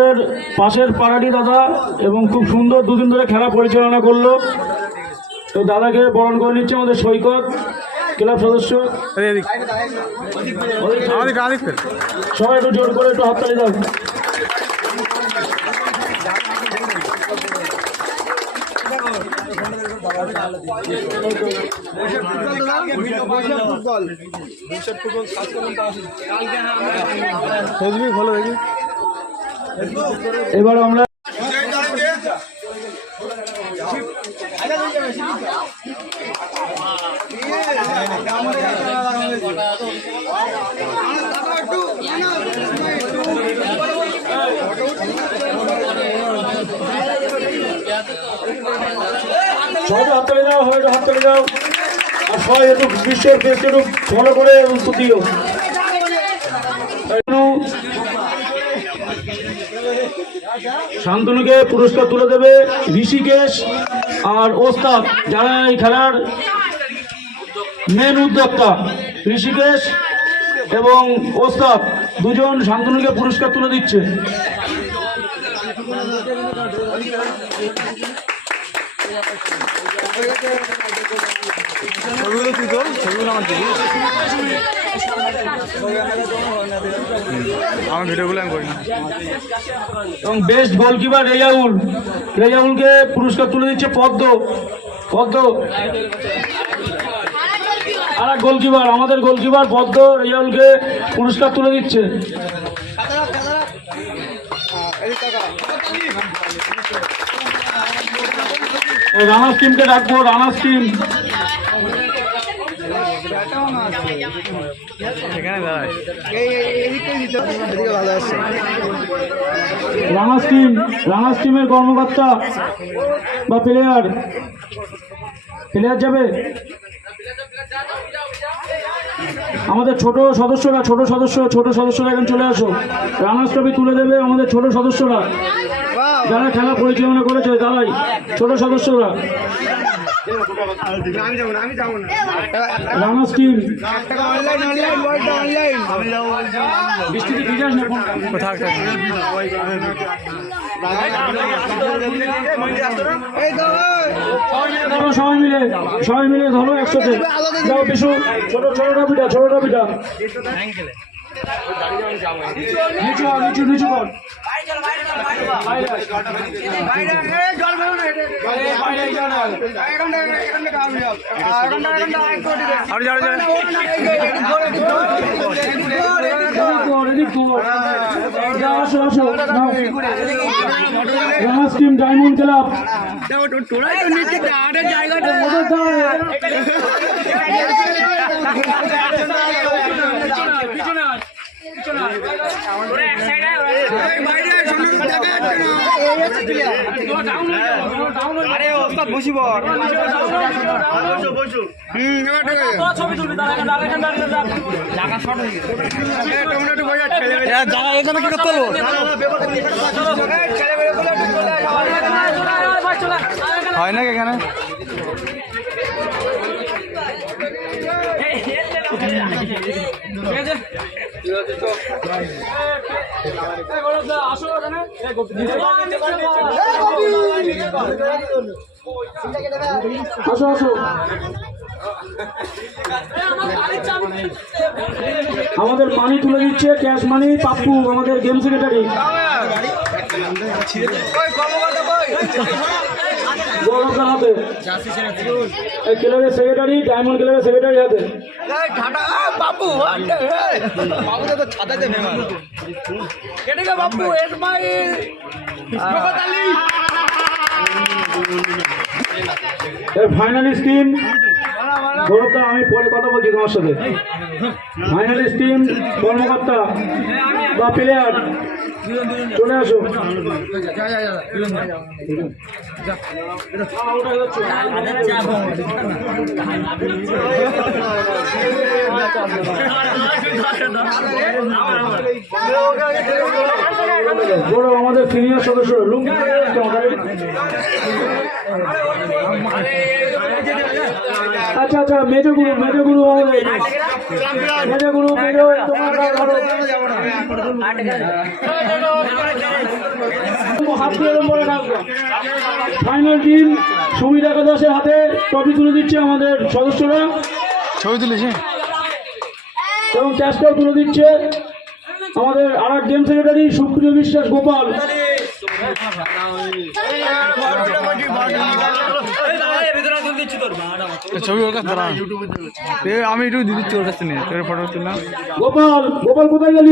আমাদের পাশের পাড়াটি দাদা এবং খুব সুন্দর দুদিন ধরে খেলা পরিচালনা করলো। তো দাদাকে বরণ করে নিচ্ছে আমাদের সৈকত ক্লাব সদস্য। সবাই একটু জোর করে একটু হাততালি দাও। এবার আমরা সবাই হাততালি দাও, সবাই হাততালি দাও। আর সবাই একটু বিশ্বের দেশকে একটু ফলো করে দিও। শান্তনুকে পুরস্কার তুলে দেবে ঋষিকেশ আর ওস্তাদ, যারা এই খেলার মেন উদ্যোক্তা। ঋষিকেশ এবং ওস্তাদ দুজন শান্তনুকে পুরস্কার তুলে দিচ্ছে। এবং বেস্ট গোলকিপার রেজাউলকে পুরস্কার তুলে দিচ্ছে পদ্ম। আর গোলকিপার, আমাদের গোলকিপার পদ্ম রেজাউলকে পুরস্কার তুলে দিচ্ছে। রানার্স টিমকে ডাকবো, রানার্স টিম রানার্স টিমের কর্মকর্তা বা প্লেয়ার যাবে। আমাদের ছোট সদস্যরা এখন চলে আসো। রানার্স ট্রফি তুলে দেবে আমাদের ছোট সদস্যরা, যারা খেলা পরিচালনা করেছে, তারাই ছোট সদস্যরা। রানার্স টিম সবাই মিলে ধরো একসাথে। যাও বিশু, ছোট ট্রফিটা নিচু কর। রানার্স টিম ডায়মন্ড ক্লাব হয় না এখানে। আমাদের মানি তুলে দিচ্ছে, ক্যাশ মানি পাপ্পু, আমাদের গেম সেক্রেটারি। ক্লাবের সেক্রেটারি, ডায়মন্ড ক্লাবের সেক্রেটারি হাতে। ফাইনালিস্ট টিম গৌরবদা, আমি পরে কথা বলছি তোমার সাথে। ফাইনালিস্ট টিম কর্মকর্তা বা প্লেয়ার চলে আসো। বড় আমাদের সিনিয়র সদস্য লুঙ্গি। আচ্ছা আচ্ছা, মেজো গুরু তোমার হাত দিয়ে এরকম করে ডাকবে। ফাইনাল টিম সুমিত একাদশের হাতে ট্রফি তুলে দিচ্ছে আমাদের সদস্যরা, ছবি তুলেছে এবং ক্যাশটাও তুলে দিচ্ছে আমাদের আর এক গেম সেক্রেটারি সুপ্রিয় বিশ্বাস গোপাল। ছবি ওর কাছে দাঁড়া, আমি একটু দিচ্ছি ওর কাছে নিয়ে ফটো তুললাম। গোপাল, গোপাল কোথায় গেলি?